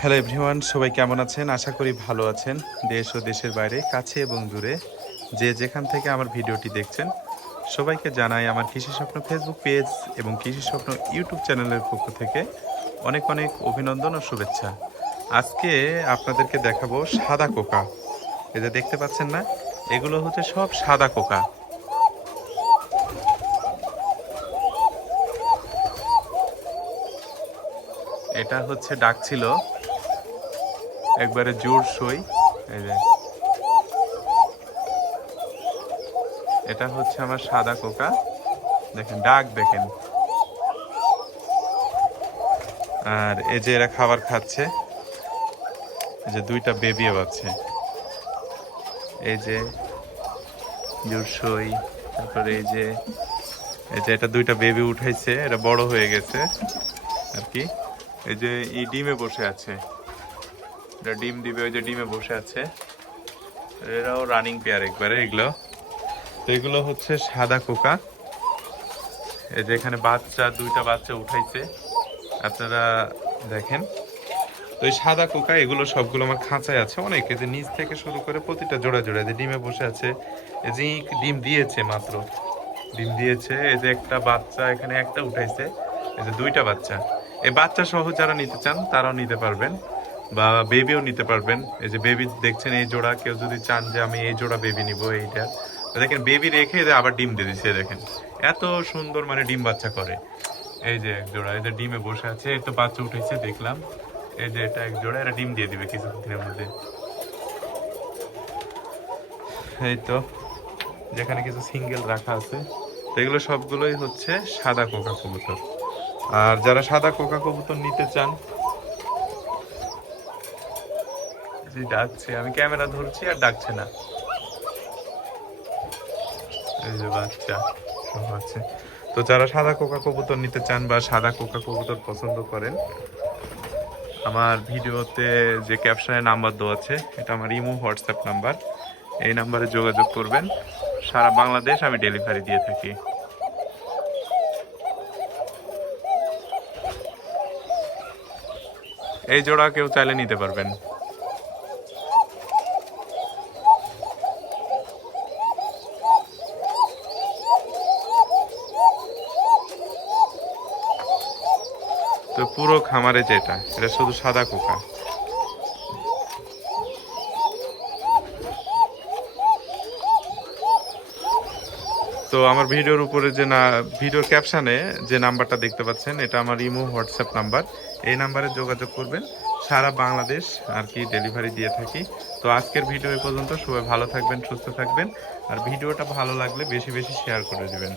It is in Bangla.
হ্যালো এভরিওয়ান সবাই কেমন আছেন? আশা করি ভালো আছেন। দেশ ও দেশের বাইরে, কাছে এবং দূরে যে যেখান থেকে আমার ভিডিওটি দেখছেন, সবাইকে জানাই আমার কৃষি স্বপ্ন ফেসবুক পেজ এবং কৃষি স্বপ্ন ইউটিউব চ্যানেলের পক্ষ থেকে অনেক অনেক অভিনন্দন ও শুভেচ্ছা। আজকে আপনাদেরকে দেখাবো সাদা কোকা। এই যে দেখতে পাচ্ছেন না, এগুলো হচ্ছে সব সাদা কোকা। এটা হচ্ছে ডাক ছিল একবারে জোর সই। এই যে। এটা হচ্ছে আমার সাদা কোকা। দেখেন, ডাক দেখেন। আর এই যে এরা খাবার খাচ্ছে, এই যে দুইটা বেবিও আছে। এই যে জোরসই তারপরে এই যে এই যে এটা দুইটা বেবি উঠাইছে এটা বড় হয়ে গেছে। আর কি? এই যে এই ডিমে বসে আছে। এটা ডিম দিবে, ওই যে ডিমে বসে আছে। এরাও রানিং পেয়ার একবারে এগুলো। এগুলো হচ্ছে সাদা কোকা। এই যে এখানে বাচ্চা, দুইটা বাচ্চা উঠাইছে। আপনারা দেখেন। তো এই সাদা কোকা, এগুলো সবগুলো আমার খাঁচায় আছে অনেক। যে নিচ থেকে শুরু করে প্রতিটা জোড়া জোড়া। যে ডিমে বসে আছে। এই যে ডিম দিয়েছে মাত্র। ডিম দিয়েছে। এই যে একটা বাচ্চা, এখানে একটা উঠাইছে। এই যে দুইটা বাচ্চা। এই বাচ্চা সহ যারা নিতে চান, তারাও নিতে পারবেন। বা বেবিও নিতে পারবেন। এই যে বেবি দেখছেন এই জোড়া, কেউ যদি চান যে আমি এই জোড়া বেবি নিব, এইটা। দেখেন বেবি রেখে এদের আবার ডিম দিয়ে দিচ্ছে দেখেন। এত সুন্দর মানে ডিম বাচ্চা করে। এই যে এক জোড়া যে ডিমে বসে আছে, এই তো বাচ্চা উঠেছে, দেখলাম। এই যে এটা এক জোড়া, এরা ডিম দিয়ে দিবে কিছুদিনের মধ্যে। এই তো, যেখানে কিছু সিঙ্গেল রাখা আছে, এগুলো সবগুলোই হচ্ছে সাদা কোকা কবুতর আর যারা সাদা কোকা কবুতর নিতে চান জি ডাকছে আমি ক্যামেরা ধরছি আর ডাকছে না। এই যে বাচ্চা আছে। তো যারা সাদা কোকা কবুতর নিতে চান বা সাদা কোকা কবুতর পছন্দ করেন, আমার ভিডিওতে যে ক্যাপশনে নাম্বার দেওয়া আছে, এটা আমার ইমো, হোয়াটসঅ্যাপ নাম্বার। এই নাম্বারে যোগাযোগ করবেন। সারা বাংলাদেশ আমি ডেলিভারি দিয়ে থাকি। এই জোড়া কেউ চাইলে নিতে পারবেন। তো পুরো খামারে যেটা, এটা শুধু সাদা কোকা তো আমার ভিডিওর উপরে যে না, ভিডিওর ক্যাপশানে যে নাম্বারটা দেখতে পাচ্ছেন, এটা আমার ইমো, হোয়াটসঅ্যাপ নাম্বার। এই নাম্বারে যোগাযোগ করবেন। সারা বাংলাদেশ আর কি ডেলিভারি দিয়ে থাকি। তো আজকের ভিডিও এই পর্যন্ত। সবাই ভালো থাকবেন, সুস্থ থাকবেন। আর ভিডিওটা ভালো লাগলে বেশি বেশি শেয়ার করে দেবেন।